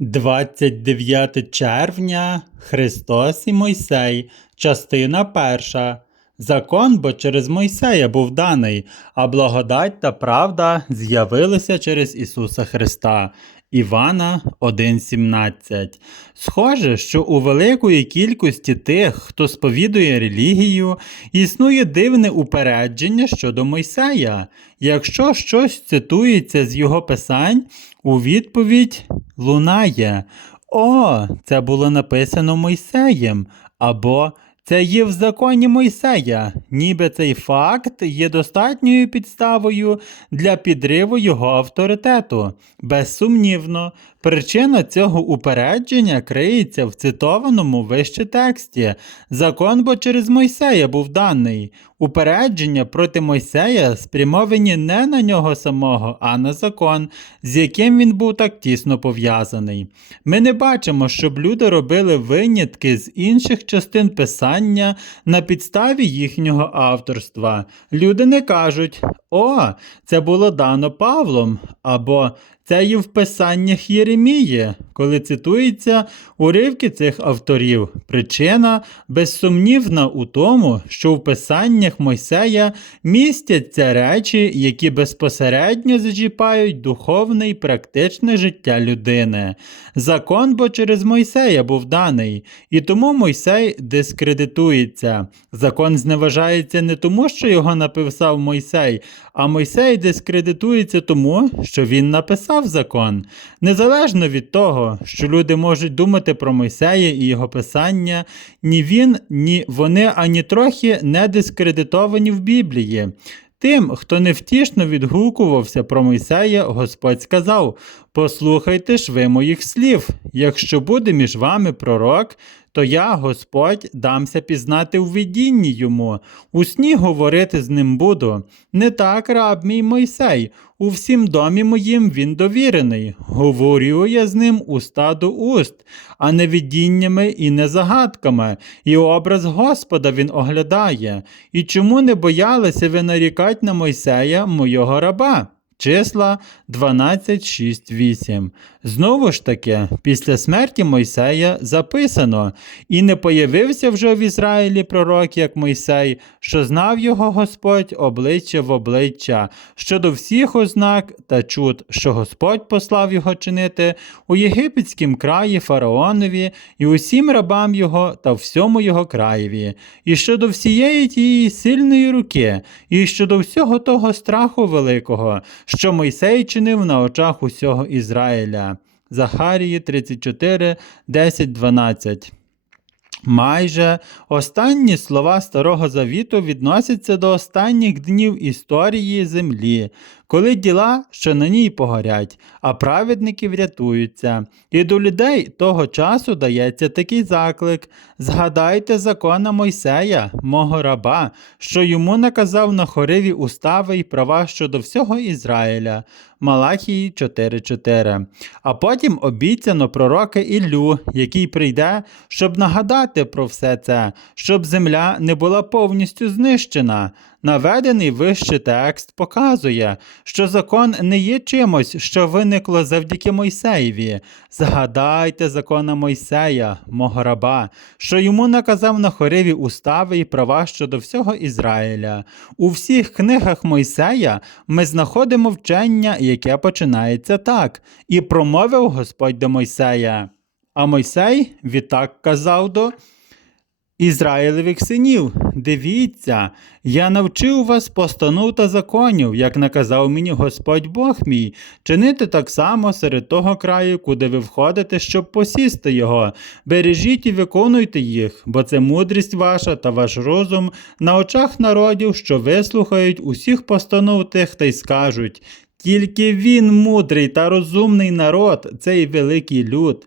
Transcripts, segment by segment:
29 червня Христос і Мойсей, частина перша. Закон, бо через Мойсея був даний, а благодать та правда з'явилися через Ісуса Христа. Івана 1.17. Схоже, що у великої кількості тих, хто сповідує релігію, існує дивне упередження щодо Мойсея. Якщо щось цитується з його писань, у відповідь лунає О, це було написано Мойсеєм, або це є в законі Мойсея, ніби цей факт є достатньою підставою для підриву його авторитету. Безсумнівно, причина цього упередження криється в цитованому вище тексті. Закон бо через Мойсея був даний. Упередження проти Мойсея спрямовані не на нього самого, а на закон, з яким він був так тісно пов'язаний. Ми не бачимо, щоб люди робили винятки з інших частин писання на підставі їхнього авторства. Люди не кажуть: О, це було дано Павлом, або це є в писаннях Єремії, коли цитуються уривки цих авторів. Причина безсумнівна у тому, що в писаннях Мойсея містяться речі, які безпосередньо зачіпають духовне і практичне життя людини. Закон бо через Мойсея був даний, і тому Мойсей дискредитується. Закон зневажається не тому, що його написав Мойсей, а Мойсей дискредитується тому, що він написав закон. Незалежно від того, що люди можуть думати про Мойсея і його писання, ні він, ні вони ані трохи не дискредитовані в Біблії. Тим, хто невтішно відгукувався про Мойсея, Господь сказав: Послухайте ж ви моїх слів, якщо буде між вами пророк, то я, Господь, дамся пізнати у видінні йому, у сні говорити з ним буду. Не так раб мій Мойсей, у всім домі моїм він довірений. Говорю я з ним уста до уст, а не видіннями і не загадками, і образ Господа він оглядає. І чому не боялися ви нарікать на Мойсея, мойого раба? Числа 12, 6, 8. Знову ж таки, після смерті Мойсея записано: І не появився вже в Ізраїлі пророк, як Мойсей, що знав його Господь обличчя в обличчя, щодо всіх ознак та чуд, що Господь послав його чинити у єгипетськім краї фараонові і усім рабам його та всьому його краєві, і щодо всієї тієї сильної руки, і щодо всього того страху великого, що Мойсей чинив на очах усього Ізраїля. Захарії 34, 10, 12. Майже останні слова Старого Завіту відносяться до останніх днів історії землі, коли діла, що на ній погорять, а праведники врятуються. І до людей того часу дається такий заклик: згадайте закона Мойсея, мого раба, що йому наказав на хориві устави й права щодо всього Ізраїля. Малахії 4.4. А потім обіцяно пророка Іллю, який прийде, щоб нагадати про все це, щоб земля не була повністю знищена. Наведений вище текст показує, що закон не є чимось, що виникло завдяки Мойсеєві. Згадайте закона Мойсея, мого раба, що йому наказав на хориві устави і права щодо всього Ізраїля. У всіх книгах Мойсея ми знаходимо вчення, яке починається так, і промовив Господь до Мойсея. А Мойсей відтак казав до Ізраїлевих синів, дивіться, я навчив вас постанов та законів, як наказав мені Господь Бог мій, чинити так само серед того краю, куди ви входите, щоб посісти його. Бережіть і виконуйте їх, бо це мудрість ваша та ваш розум на очах народів, що вислухають усіх постанов тих та й скажуть. Тільки він мудрий та розумний народ, цей великий люд.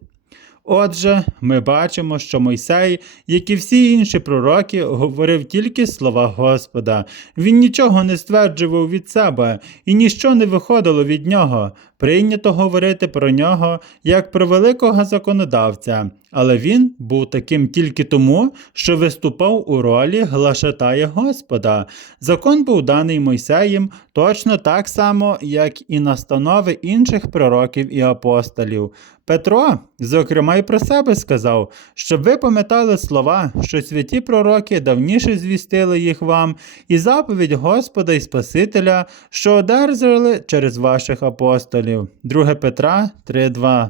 Отже, ми бачимо, що Мойсей, як і всі інші пророки, говорив тільки слова Господа. Він нічого не стверджував від себе, і ніщо не виходило від нього. Прийнято говорити про нього як про великого законодавця, але він був таким тільки тому, що виступав у ролі глашатая Господа. Закон був даний Мойсеєм точно так само, як і настанови інших пророків і апостолів. Петро, зокрема, й про себе сказав, щоб ви пам'ятали слова, що святі пророки давніше звістили їх вам, і заповідь Господа і Спасителя, що одержали через ваших апостолів. 2 Петра 3.2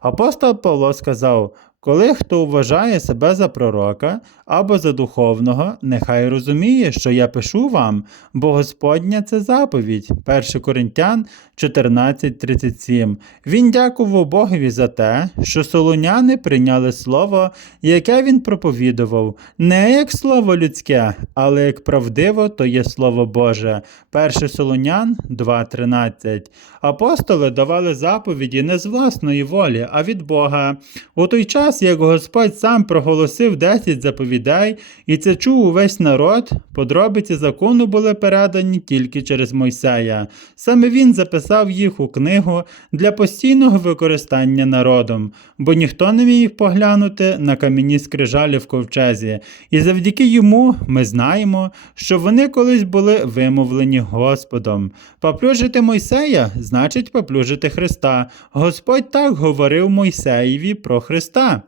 Апостол Павло сказав: коли хто вважає себе за пророка або за духовного, нехай розуміє, що я пишу вам, бо Господня це заповідь. 1 Коринтян 14.37. Він дякував Богові за те, що солоняни прийняли слово, яке він проповідував, не як слово людське, але як правдиво, то є слово Боже. 1 Солонян 2.13. Апостоли давали заповіді не з власної волі, а від Бога. У той час, як Господь сам проголосив 10 заповідей, і це чув увесь народ, подробиці закону були передані тільки через Мойсея. Саме він записав їх у книгу для постійного використання народом, бо ніхто не міг поглянути на кам'яні скрижалі в ковчезі, і завдяки йому ми знаємо, що вони колись були вимовлені Господом. Поплюжити Мойсея значить поплюжити Христа. Господь так говорив Мойсеєві про Христа.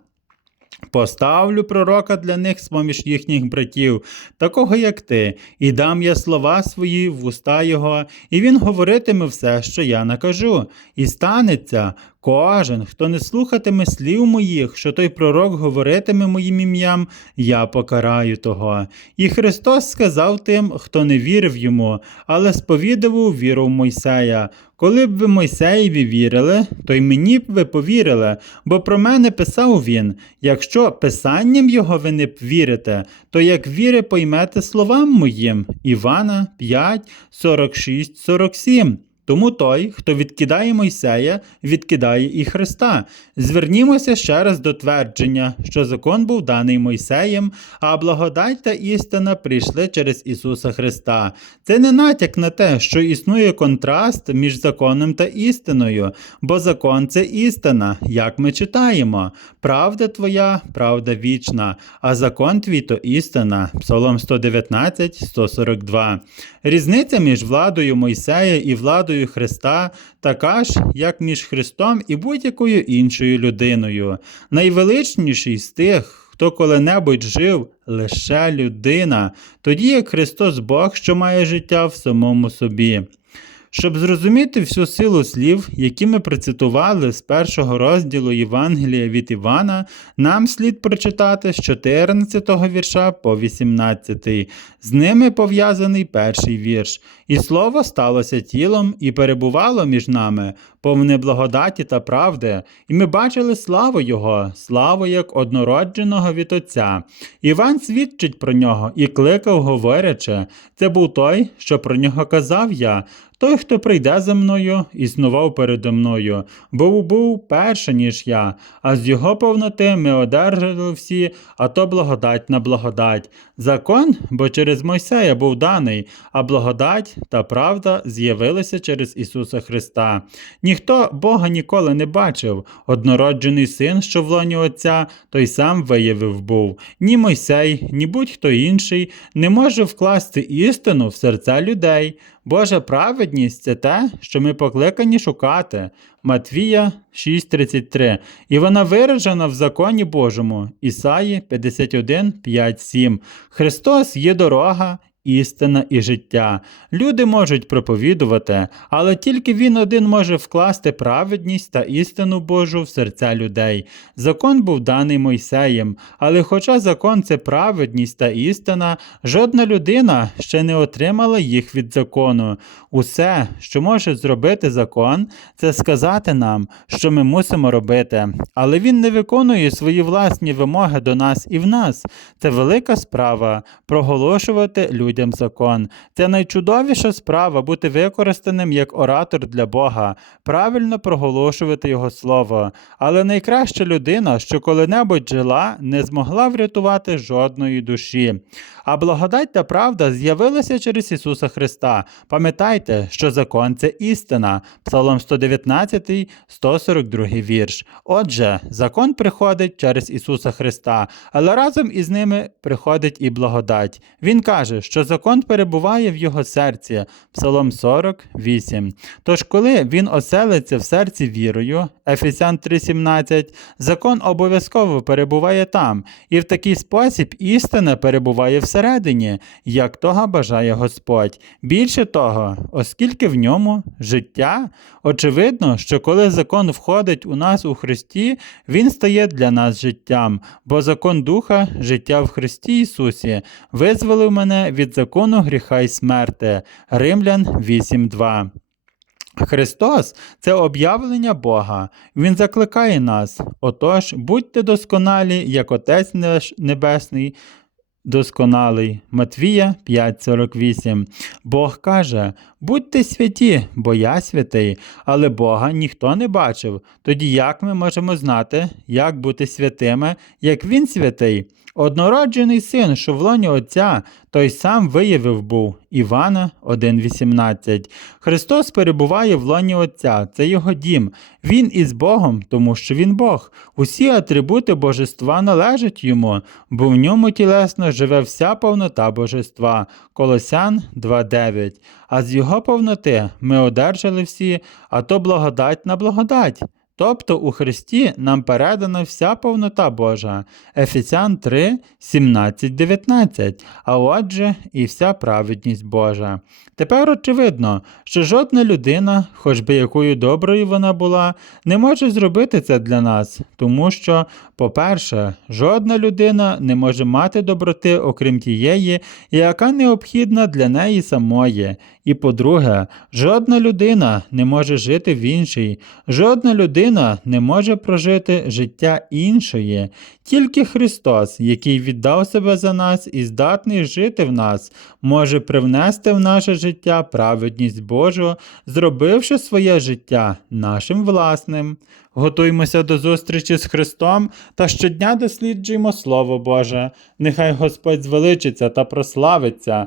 Поставлю пророка для них з-поміж їхніх братів, такого як ти, і дам я слова свої в уста його, і він говоритиме все, що я накажу. І станеться кожен, хто не слухатиме слів моїх, що той пророк говоритиме моїм ім'ям, я покараю того. І Христос сказав тим, хто не вірив йому, але сповідував віру в Мойсея. Коли б ви Мойсеєві вірили, то й мені б ви повірили, бо про мене писав він. Якщо писанням його ви не вірите, то як віри поймете словам моїм. Івана 5, 46, 47. Тому той, хто відкидає Мойсея, відкидає і Христа. Звернімося ще раз до твердження, що закон був даний Мойсеєм, а благодать та істина прийшли через Ісуса Христа. Це не натяк на те, що існує контраст між законом та істиною, бо закон це істина, як ми читаємо. Правда твоя, правда вічна, а закон твій то істина. Псалом 119, 142. Різниця між владою Мойсея і владою Христа така ж, як між Христом і будь-якою іншою людиною. Найвеличніший з тих, хто коли-небудь жив, лише людина, тоді як Христос Бог, що має життя в самому собі. Щоб зрозуміти всю силу слів, які ми процитували з першого розділу Євангелія від Івана, нам слід прочитати з 14 вірша по 18. З ними пов'язаний перший вірш. І слово сталося тілом і перебувало між нами, повне благодаті та правди, і ми бачили славу Його, славу як однородженого від Отця. Іван свідчить про нього і кликав, говорячи, це був той, що про нього казав я. Той, хто прийде за мною, існував передо мною, бо був перше, ніж я, а з його повноти ми одержали всі, а то благодать на благодать. Закон, бо через Мойсея був даний, а благодать та правда з'явилися через Ісуса Христа. Ніхто Бога ніколи не бачив. Однороджений син, що в лоні Отця, той сам виявив був. Ні Мойсей, ні будь-хто інший не може вкласти істину в серця людей. Божа праведність це те, що ми покликані шукати. Матвія 6:33. І вона виражена в законі Божому. Ісаї 51, 5, 7. Христос є дорога. Істина і життя. Люди можуть проповідувати, але тільки Він один може вкласти праведність та істину Божу в серця людей. Закон був даний Мойсеєм, але хоча закон це праведність та істина, жодна людина ще не отримала їх від закону. Усе, що може зробити закон, це сказати нам, що ми мусимо робити. Але він не виконує свої власні вимоги до нас і в нас. Це велика справа проголошувати людям закон. Це найчудовіша справа бути використаним як оратор для Бога, правильно проголошувати Його слово. Але найкраща людина, що коли-небудь жила, не змогла врятувати жодної душі. А благодать та правда з'явилися через Ісуса Христа. Пам'ятайте, що закон це істина. Псалом 119, 142 вірш. Отже, закон приходить через Ісуса Христа, але разом із ними приходить і благодать. Він каже, що закон перебуває в його серці. Псалом 48. Тож, коли він оселиться в серці вірою, Ефесян 3:17, закон обов'язково перебуває там, і в такий спосіб істина перебуває всередині, як того бажає Господь. Більше того, оскільки в ньому життя, очевидно, що коли закон входить у нас у Христі, він стає для нас життям, бо закон Духа, життя в Христі Ісусі, визволив мене від закону гріха й смерти. Римлян 8.2. Христос це об'явлення Бога. Він закликає нас. Отож, будьте досконалі, як Отець наш Небесний. Досконалий Матвія 5:48. Бог каже: Будьте святі, бо я святий, але Бога ніхто не бачив. Тоді як ми можемо знати, як бути святими, як Він святий? Однороджений син, що в лоні Отця, той сам виявив був Івана 1,18. Христос перебуває в лоні Отця, це його дім. Він із Богом, тому що він Бог. Усі атрибути божества належать йому, бо в ньому тілесно живе вся повнота божества. Колосян 2,9. А з його повноти ми одержали всі, а то благодать на благодать. Тобто у Христі нам передана вся повнота Божа. Ефесян 3, 17, 19, а отже, і вся праведність Божа. Тепер очевидно, що жодна людина, хоч би якою доброю вона була, не може зробити це для нас, тому що, по-перше, жодна людина не може мати доброти, окрім тієї, яка необхідна для неї самої. І по-друге, жодна людина не може жити в іншій, жодна людина не може прожити життя іншої. Тільки Христос, який віддав себе за нас і здатний жити в нас, може привнести в наше життя праведність Божу, зробивши своє життя нашим власним. Готуймося до зустрічі з Христом та щодня досліджуємо Слово Боже. Нехай Господь звеличиться та прославиться